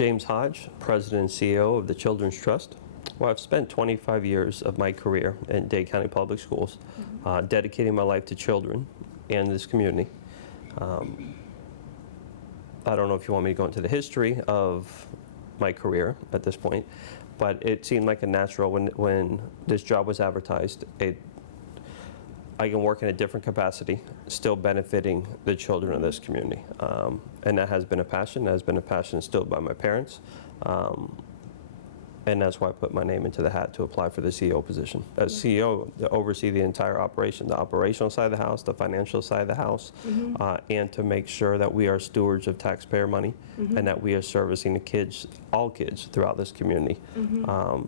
James Hodge, President and CEO of the Children's Trust. Well, I've spent 25 years of my career in Dade County Public Schools, dedicating my life to children and this community. I don't know if you want me to go into the history of my career at this point, but it seemed like a natural when this job was advertised. I can work in a different capacity, still benefiting the children of this community. And that has been a passion. That has been a passion instilled by my parents. And that's why I put my name into the hat to apply for the CEO position. As CEO, to oversee the entire operation, the operational side of the house, the financial side of the house, and to make sure that we are stewards of taxpayer money and that we are servicing the kids, all kids throughout this community. To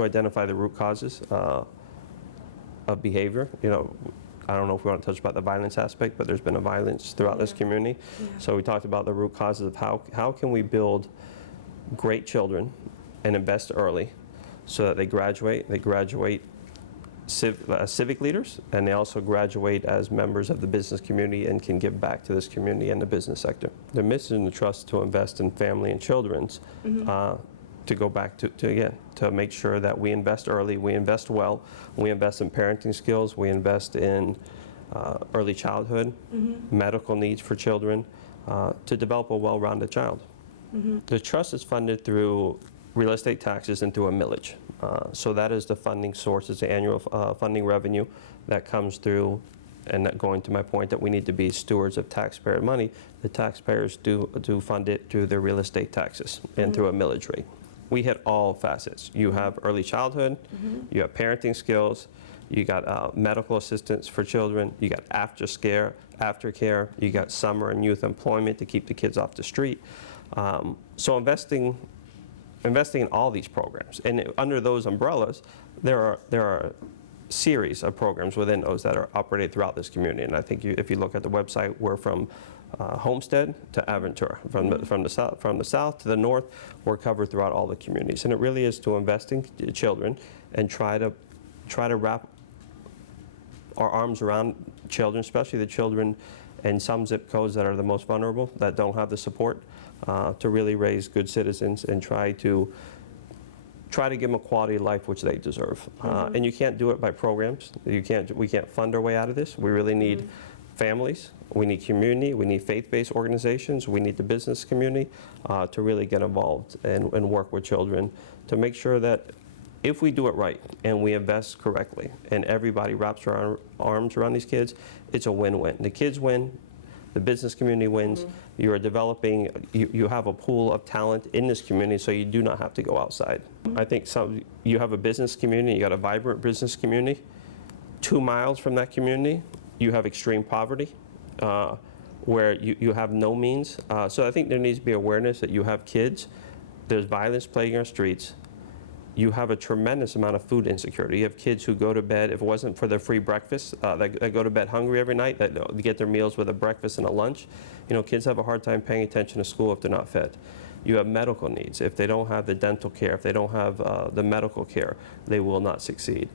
identify the root causes of behavior. You know, I don't know if we want to touch about the violence aspect, but there's been a violence throughout this community. So we talked about the root causes of how can we build great children and invest early so that they graduate civic leaders, and they also graduate as members of the business community and can give back to this community and the business sector. The mission in the trust to invest in family and children's to go back to again, to make sure that we invest early, we invest well, we invest in parenting skills, we invest in early childhood, medical needs for children, to develop a well-rounded child. The trust is funded through real estate taxes and through a millage. So that is the funding source, is the annual funding revenue that comes through. And that, going to my point that we need to be stewards of taxpayer money, the taxpayers do fund it through their real estate taxes and through a millage rate. We hit all facets. You have early childhood, you have parenting skills, you got medical assistance for children, you got aftercare, you got summer and youth employment to keep the kids off the street. So investing in all these programs, and under those umbrellas, there are series of programs within those that are operated throughout this community. And I think if you look at the website, we're from Homestead to Aventura, from the south to the north, we're covered throughout all the communities. And it really is to invest in children and try to wrap our arms around children, especially the children in some zip codes that are the most vulnerable, that don't have the support, to really raise good citizens and try to give them a quality of life which they deserve. And you can't do it by programs. We can't fund our way out of this. We really need families, we need community, we need faith-based organizations, we need the business community to really get involved and work with children to make sure that if we do it right and we invest correctly and everybody wraps their arms around these kids, it's a win-win. The kids win, the business community wins, you are developing, you have a pool of talent in this community, so you do not have to go outside. I think you have a business community, you got a vibrant business community. 2 miles from that community, you have extreme poverty, where you have no means. So I think there needs to be awareness that you have kids, there's violence plaguing our streets, you have a tremendous amount of food insecurity. You have kids who go to bed, if it wasn't for their free breakfast, that go to bed hungry every night, that get their meals with a breakfast and a lunch. You know, kids have a hard time paying attention to school if they're not fed. You have medical needs. If they don't have the dental care, if they don't have the medical care, they will not succeed.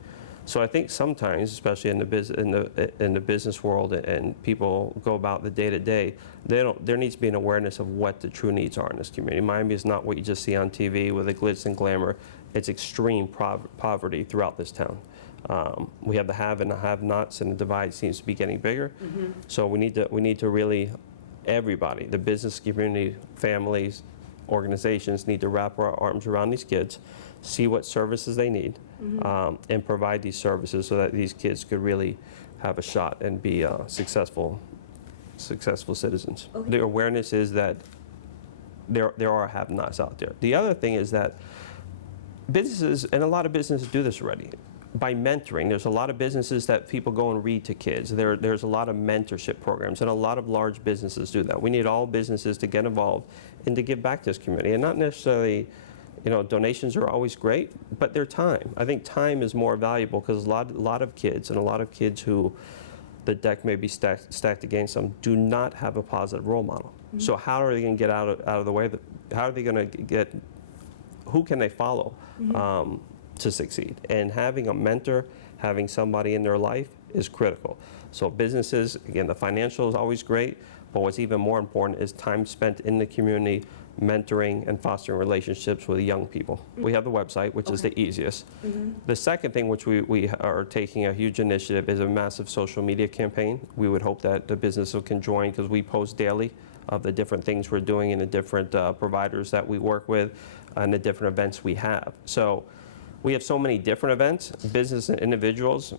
So I think sometimes, especially in the business world, and people go about the day-to-day, there needs to be an awareness of what the true needs are in this community. Miami is not what you just see on TV with the glitz and glamour. It's extreme poverty throughout this town. We have the have and the have-nots, and the divide seems to be getting bigger. So we need to really, everybody, the business community, families, organizations, need to wrap our arms around these kids, see what services they need, and provide these services so that these kids could really have a shot and be successful citizens. The awareness is that there are have-nots out there. The other thing is that businesses, and a lot of businesses do this already, by mentoring. There's a lot of businesses that people go and read to kids. There's a lot of mentorship programs, and a lot of large businesses do that. We need all businesses to get involved and to give back to this community, and not necessarily, you know, donations are always great, but their time. I think time is more valuable, because a lot of kids who the deck may be stacked against them do not have a positive role model. So how are they going to get out of the way? How are they going to get? Who can they follow to succeed? And having a mentor, having somebody in their life is critical. So businesses, again, the financial is always great, But what's even more important is time spent in the community, mentoring and fostering relationships with young people. We have the website, which is the easiest. The second thing, which we are taking a huge initiative, is a massive social media campaign. We would hope that the business can join, because we post daily of the different things we're doing and the different providers that we work with and the different events we have. So we have so many different events. Business and individuals,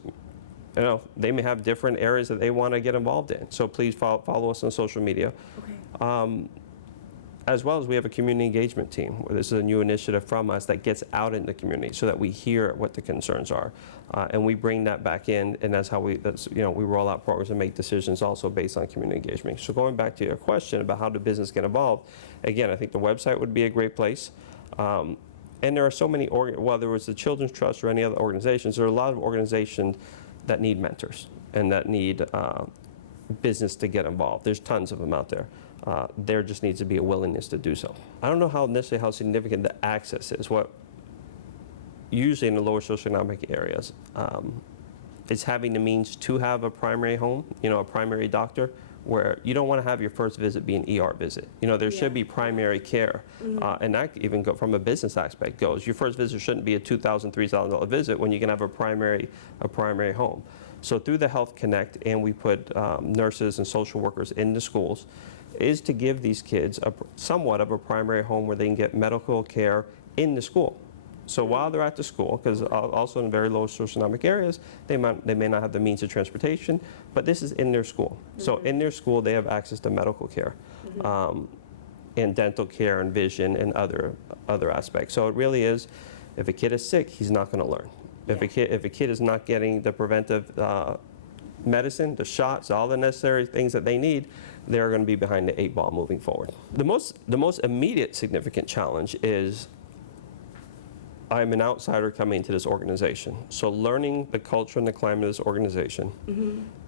you know, they may have different areas that they want to get involved in. So please follow us on social media. As well as we have a community engagement team, where this is a new initiative from us that gets out in the community so that we hear what the concerns are. And we bring that back in, and that's how we roll out programs and make decisions also based on community engagement. So going back to your question about how the business get involved, again, I think the website would be a great place. And there are so many, whether it's the Children's Trust or any other organizations, there are a lot of organizations that need mentors and that need business to get involved. There's tons of them out there. There just needs to be a willingness to do so. I don't know necessarily how significant the access is. What usually in the lower socioeconomic areas is having the means to have a primary home, a primary doctor, where you don't want to have your first visit be an ER visit. There should be primary care, and that even from a business aspect goes. Your first visit shouldn't be a $2,000, $3,000 visit when you can have a primary home. So through the Health Connect, and we put nurses and social workers in the schools, is to give these kids somewhat of a primary home where they can get medical care in the school. So while they're at the school, because also in very low socioeconomic areas, they may not have the means of transportation, but this is in their school. So in their school, they have access to medical care, and dental care and vision and other aspects. So it really is, if a kid is sick, he's not going to learn. If a kid is not getting the preventive medicine, the shots, all the necessary things that they need, they're going to be behind the 8 ball moving forward. The most immediate significant challenge is I'm an outsider coming into this organization. So learning the culture and the climate of this organization,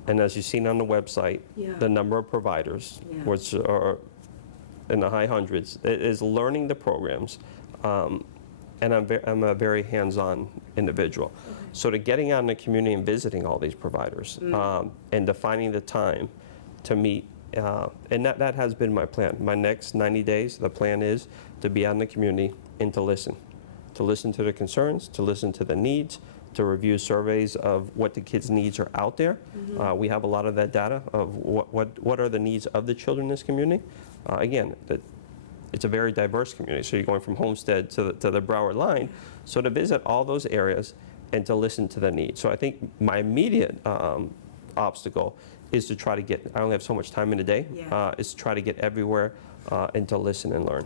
and as you've seen on the website, the number of providers, which are in the high hundreds, is learning the programs. And I'm a very hands-on individual. So to getting out in the community and visiting all these providers, and defining the time to meet, and that has been my plan. My next 90 days, the plan is to be out in the community and to listen to the concerns, to listen to the needs, to review surveys of what the kids' needs are out there. We have a lot of that data of what are the needs of the children in this community. Again, it's a very diverse community, so you're going from Homestead to the Broward line. So to visit all those areas and to listen to the needs. So I think my immediate obstacle is to try to get, I only have so much time in a day, is to try to get everywhere and to listen and learn.